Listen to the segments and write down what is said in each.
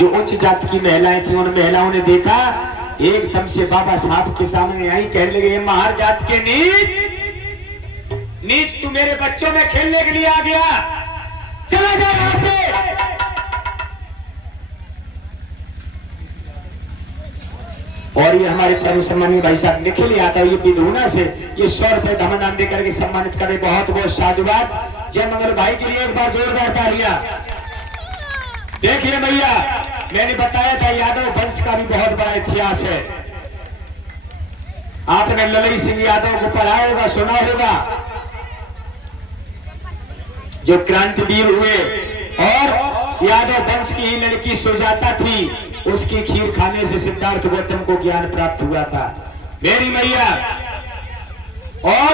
जो उच्च जाति की महिलाएं थी, उन महिलाओं ने देखा, एकदम से बाबा साहब के सामने आई, कहने लगे, महार जात के नीच, नीच तू मेरे बच्चों में खेलने के लिए आ गया, चला जा यहां से। और ये हमारे प्रभु सम्मानीय भाई साहब लिखे ले आता है, ये विधुना से ये 100 रुपए धमनाम दे करके सम्मानित करे। बहुत बहुत साधुवाद। जय मंगल भाई के लिए एक बार जोरदार तालियां। देखिए भैया, मैंने बताया था यादव वंश का भी बहुत बड़ा इतिहास है। आपने ललई सिंह यादव को पढ़ा होगा, सुना होगा, जो क्रांतिवीर हुए। और यादव वंश की ही लड़की सुजाता थी, उसकी खीर खाने से सिद्धार्थ गौतम को ज्ञान प्राप्त हुआ था, मेरी मैया। और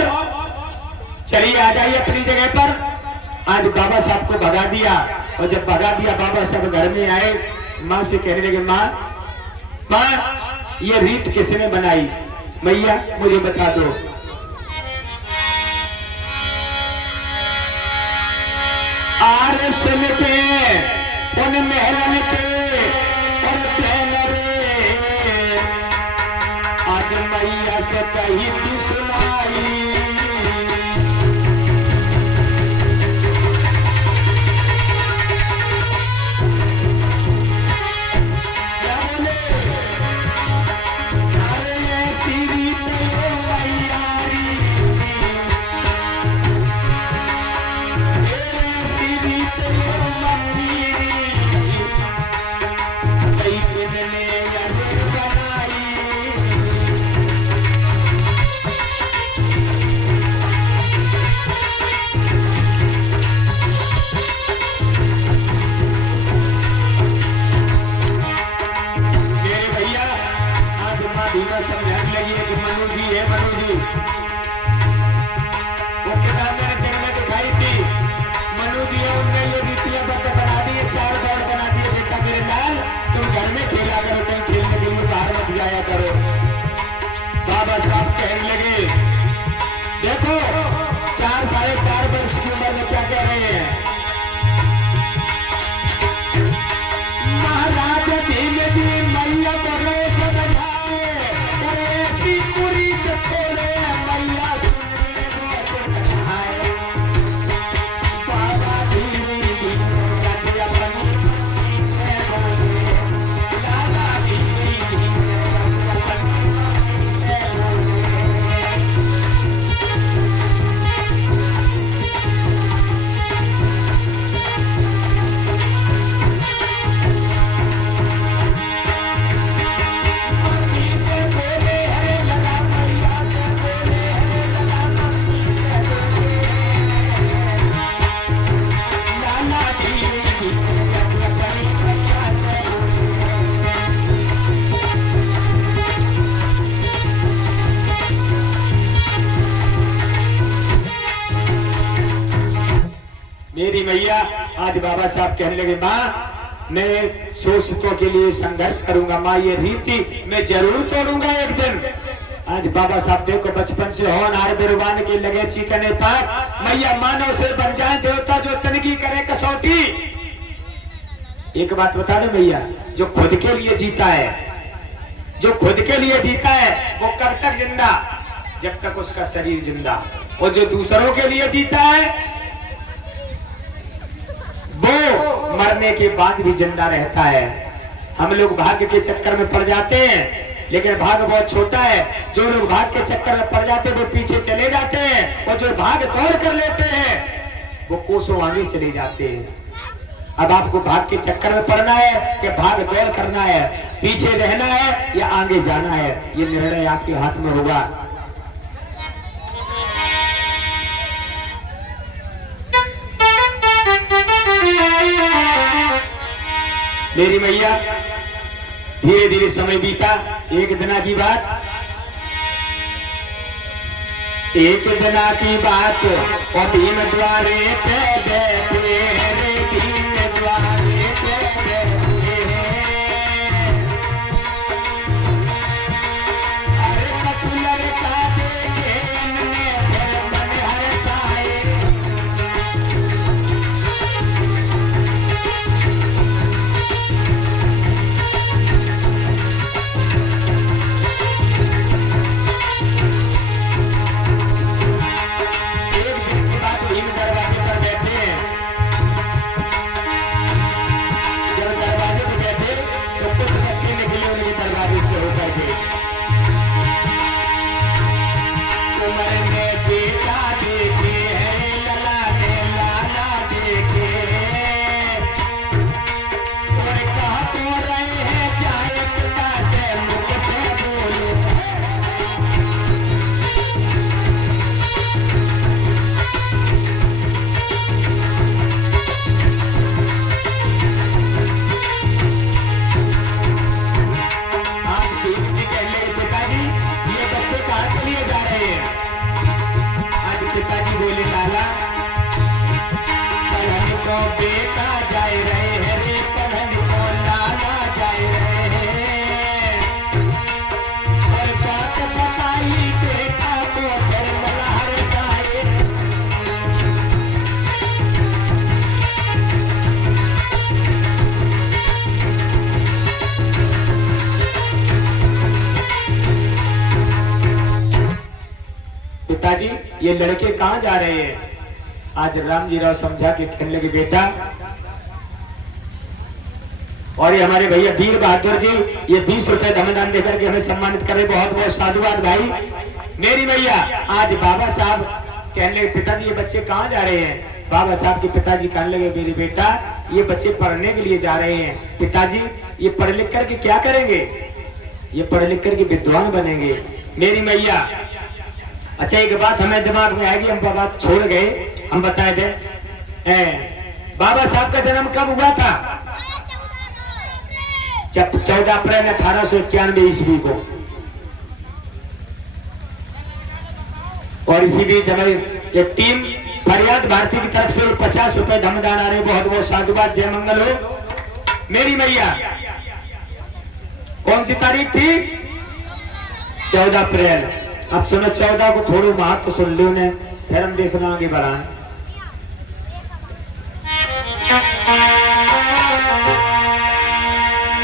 चलिए आ जाइए अपनी जगह पर। आज बाबा साहब को भगा दिया, और जब भगा दिया बाबा साहब घर में आए, माँ से कहने लगे, माँ ये रीत किसने बनाई? मैया मुझे बता दो। आर सुन के उन महलन के और बहन रे, आज मैया से कही भी सुनाई। बाबा साहब कहने लगे, देखो 4 साढ़े 4 वर्ष की उम्र में क्या कह रहे हैं? महाराज भीम जी मैया को समझाए, और ऐसी पूरी छोड़े मैया समझाए। बाबा भीम जी मेरी मैया। आज बाबा साहब कहने लगे, माँ मैं शोषितों के लिए संघर्ष करूंगा, माँ ये रीति मैं जरूर तोड़ूंगा एक दिन। आज बाबा साहब देखो बचपन से होनहार बिरबान के लगे चीकने तक, मैया मानव से बन जाए देवता जो तनगी करे कसौटी। एक बात बता दो भैया, जो खुद के लिए जीता है, जो खुद के लिए जीता है वो कब तक जिंदा? जब तक उसका शरीर जिंदा। और जो दूसरों के लिए जीता है वो मरने के बाद भी जिंदा रहता है। हम लोग भाग्य के चक्कर में पड़ जाते हैं, लेकिन भाग्य बहुत छोटा है। जो लोग भाग्य के चक्कर में पड़ जाते हैं वो पीछे चले जाते हैं, और जो भाग्य दौड़ कर लेते हैं वो कोसों आगे चले जाते हैं। अब आपको भाग्य के चक्कर में पड़ना है कि भाग्य दौड़ करना है, पीछे रहना है या आगे जाना है, ये निर्णय आपके हाथ में होगा। मेरी मैया, धीरे धीरे समय बीता। एक दिना की बात, एक दिना की बात, और भीम द्वारे पे बैठे रे, भीम द्वारे पे बैठे। अरे कछु लड़का देखे फिर मन हर्षाए। कुंवर ने बेटा देखे है, लला ने लाला देखे, और कहा तो रहे हैं जाए पिता से मुख से बोले। पिताजी ये बच्चे कहाँ के लिए जा रहे हैं? आज पिताजी बोले लाला पढ़न को बेटा जाए रहे हैं रे, पढ़न को लाला जाए रहे हैं, और बात बताई बेटा को फिर मल्हार जाए। पिताजी ये लड़के कहाँ जा रहे हैं? आज राम जी राव समझा के कहने लगे बेटा, और ये हमारे भैया वीर बहादुर जी ये 20 रुपए धमदान देकर के हमें सम्मानित कर रहे, बहुत बहुत साधुवाद भाई। मेरी भैया आज बाबा साहब कहने लगे पिताजी ये बच्चे कहाँ जा रहे हैं? बाबा साहब के पिताजी कहने लगे मेरे बेटा ये बच्चे पढ़ने के लिए जा रहे हैं। पिताजी ये पढ़ लिख करके क्या करेंगे? ये पढ़ लिख करके विद्वान बनेंगे। मेरी मैया अच्छा एक बात हमें दिमाग में आएगी, हम बात छोड़ गए, हम बताए दे बाबा साहब का जन्म कब हुआ था? 14 अप्रैल 1891 ईस्वी को। और इसी बीच हमारी एक टीम फरियाद भारती की तरफ से 50 रुपए धमदान आ रहे, बहुत बहुत साधुवाद, जय मंगल हो। मेरी मैया कौन सी तारीख थी? 14 अप्रैल। अब सुनो 14 को थोड़ी महत्व सुन लो ने, फिर हम देश में आगे बढ़ाएं।